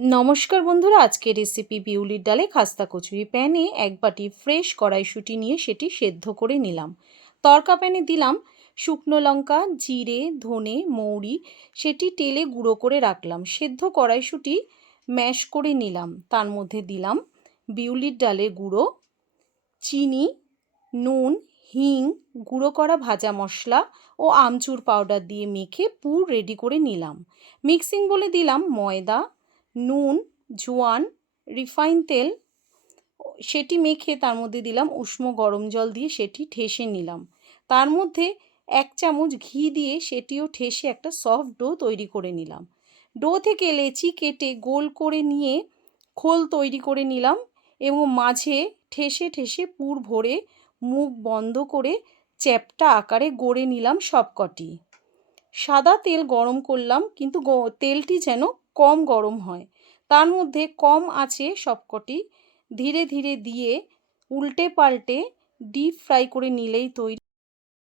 নমস্কার বন্ধুরা, আজকের রেসিপি বিউলির ডালে খাস্তা কচুরি। প্যানে এক বাটি ফ্রেশ কড়াইশুঁটি নিয়ে সেটি সেদ্ধ করে নিলাম। তড়কা প্যানে দিলাম শুকনো লঙ্কা, জিরে, ধনে, মৌরি, সেটি তেলে গুঁড়ো করে রাখলাম। সেদ্ধ কড়াইশুঁটি ম্যাশ করে নিলাম। তার মধ্যে দিলাম বিউলির ডালের গুঁড়ো, চিনি, নুন, হিং, গুঁড়ো করা ভাজা মশলা ও আমচুর পাউডার দিয়ে মেখে পুর রেডি করে নিলাম। মিক্সিং বলে দিলাম ময়দা, নুন, জোয়ান, রিফাইন তেল, সেটি মেখে তার মধ্যে দিলাম উষ্ণ গরম জল দিয়ে সেটি ঠেসে নিলাম। তার মধ্যে 1 চামচ ঘি দিয়ে সেটিও ঠেসে একটা সফট ডো তৈরি করে নিলাম। ডো থেকে লেচি কেটে গোল করে নিয়ে খোল তৈরি করে নিলাম এবং মাঝে ঠেসে ঠেসে পুর ভরে মুখ বন্ধ করে চ্যাপ্টা আকারে গড়ে নিলাম সবকটি। সাদা তেল গরম করলাম, কিন্তু তেলটি যেন কম গরম হয়। তার মধ্যে কম আঁচে সবকটি ধীরে ধীরে দিয়ে উল্টে পাল্টে ডিপ ফ্রাই করে নিলেই তৈরি